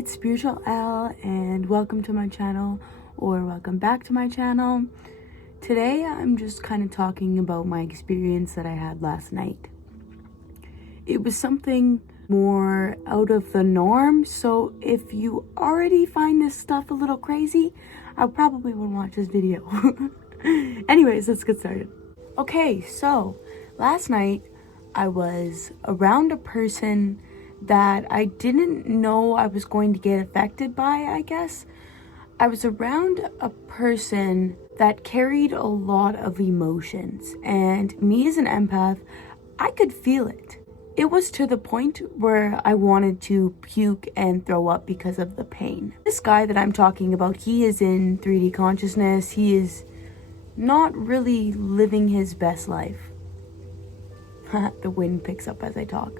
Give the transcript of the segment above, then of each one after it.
it's Spiritual Elle, and welcome to my channel, or welcome back to my channel. Today I'm just kind of talking about my experience that I had last night. It was something more out of the norm, so if you already find this stuff a little crazy, I probably wouldn't watch this video. Anyways, let's get started. Okay, so last night I was around a person that I didn't know I was going to get affected by, I guess. I was around a person that carried a lot of emotions, and me as an empath, I could feel it. It was to the point where I wanted to puke and throw up because of the pain. This guy that I'm talking about, he is in 3D consciousness. He is not really living his best life. The wind picks up as I talk.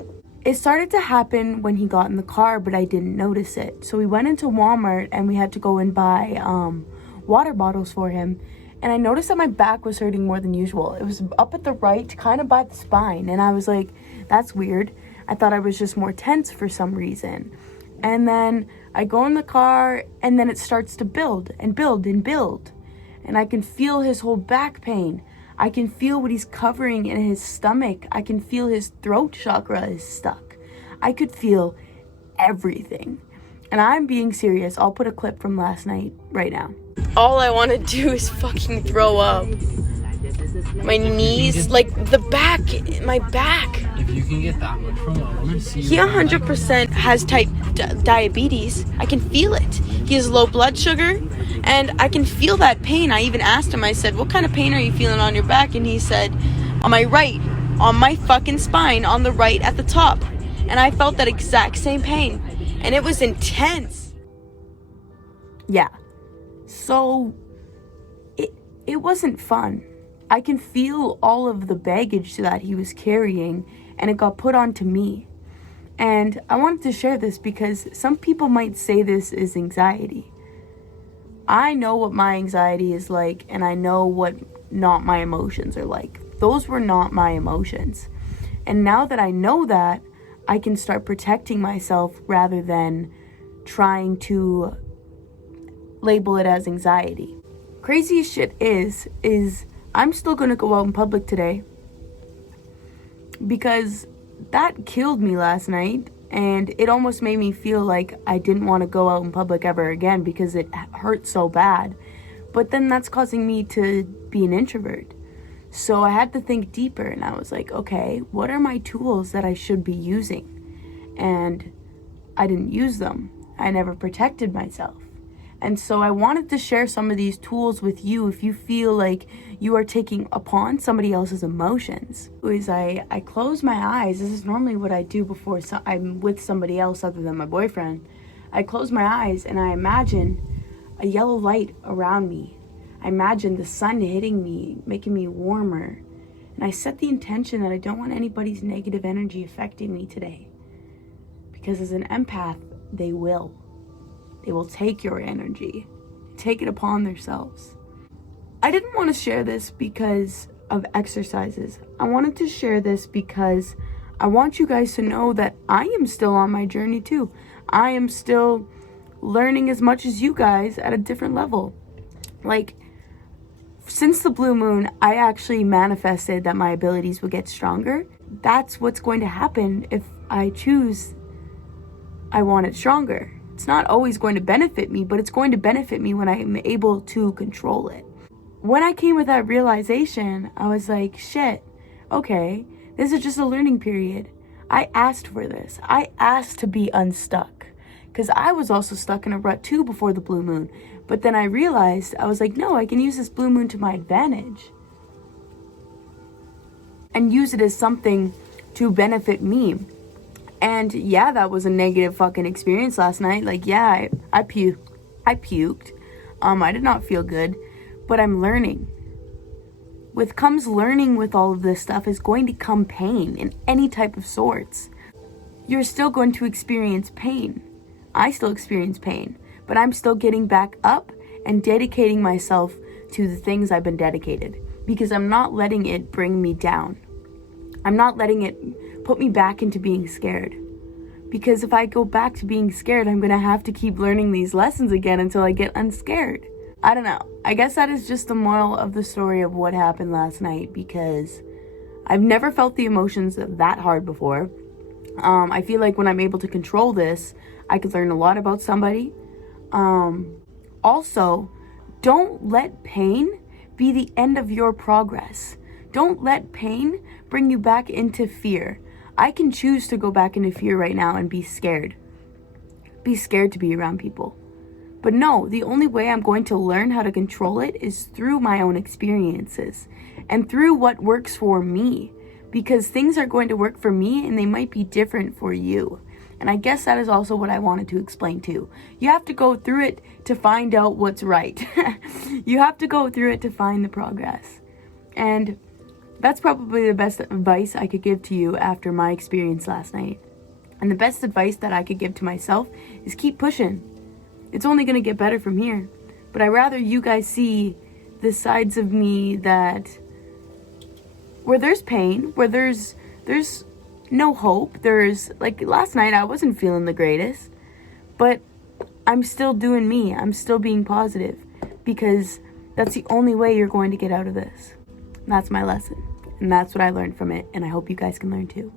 It started to happen when he got in the car, but I didn't notice it. So we went into Walmart and we had to go and buy water bottles for him. And I noticed that my back was hurting more than usual. It was up at the right, kind of by the spine. And I was like, that's weird. I thought I was just more tense for some reason. And then I go in the car and then it starts to build and build and build. And I can feel his whole back pain. I can feel what he's covering in his stomach. I can feel his throat chakra is stuck. I could feel everything. And I'm being serious. I'll put a clip from last night right now. All I want to do is fucking throw up. My knees, like the back, my back. If you can get that much from I want to see. He 100% has type diabetes. I can feel it. He has low blood sugar, and I can feel that pain. I even asked him, I said, what kind of pain are you feeling on your back? And he said, on my right, on my fucking spine, on the right at the top. And I felt that exact same pain. And it was intense. Yeah. So, it wasn't fun. I can feel all of the baggage that he was carrying, and it got put onto me. And I wanted to share this because some people might say this is anxiety. I know what my anxiety is like, and I know what not my emotions are like. Those were not my emotions. And now that I know that, I can start protecting myself rather than trying to label it as anxiety. Crazy as shit is I'm still gonna go out in public today because that killed me last night, and it almost made me feel like I didn't want to go out in public ever again because it hurt so bad. But then that's causing me to be an introvert. So I had to think deeper, and I was like, okay, what are my tools that I should be using? And I didn't use them. I never protected myself. And so I wanted to share some of these tools with you if you feel like you are taking upon somebody else's emotions. I close my eyes. This is normally what I do before I'm with somebody else other than my boyfriend. I close my eyes and I imagine a yellow light around me. I imagine the sun hitting me, making me warmer. And I set the intention that I don't want anybody's negative energy affecting me today. Because as an empath, they will. They will take your energy, take it upon themselves. I didn't want to share this because of exercises. I wanted to share this because I want you guys to know that I am still on my journey too. I am still learning as much as you guys at a different level. Like, since the blue moon, I actually manifested that my abilities would get stronger. That's what's going to happen if I choose I want it stronger. It's not always going to benefit me, but it's going to benefit me when I am able to control it. When I came with that realization, I was like, shit, okay, this is just a learning period. I asked for this. I asked to be unstuck because I was also stuck in a rut too before the blue moon. But then I realized, I was like, no, I can use this blue moon to my advantage and use it as something to benefit me. And yeah, that was a negative fucking experience last night. Like, yeah, I puked. I did not feel good, but I'm learning. With comes learning with all of this stuff is going to come pain in any type of sorts. You're still going to experience pain. I still experience pain, but I'm still getting back up and dedicating myself to the things I've been dedicated because I'm not letting it bring me down. I'm not letting it put me back into being scared. Because if I go back to being scared, I'm going to have to keep learning these lessons again until I get unscared. I don't know. I guess that is just the moral of the story of what happened last night, because I've never felt the emotions that hard before. I feel like when I'm able to control this, I could learn a lot about somebody. Also, don't let pain be the end of your progress. Don't let pain bring you back into fear. I can choose to go back into fear right now and be scared. Be scared to be around people. But no, the only way I'm going to learn how to control it is through my own experiences and through what works for me, because things are going to work for me and they might be different for you. And I guess that is also what I wanted to explain too. You have to go through it to find out what's right. You have to go through it to find the progress. And that's probably the best advice I could give to you after my experience last night. And the best advice that I could give to myself is keep pushing. It's only going to get better from here. But I'd rather you guys see the sides of me that where there's pain, where there's no hope. There's, like, last night I wasn't feeling the greatest, but I'm still doing me. I'm still being positive, because that's the only way you're going to get out of this. And that's my lesson. And that's what I learned from it. And I hope you guys can learn too.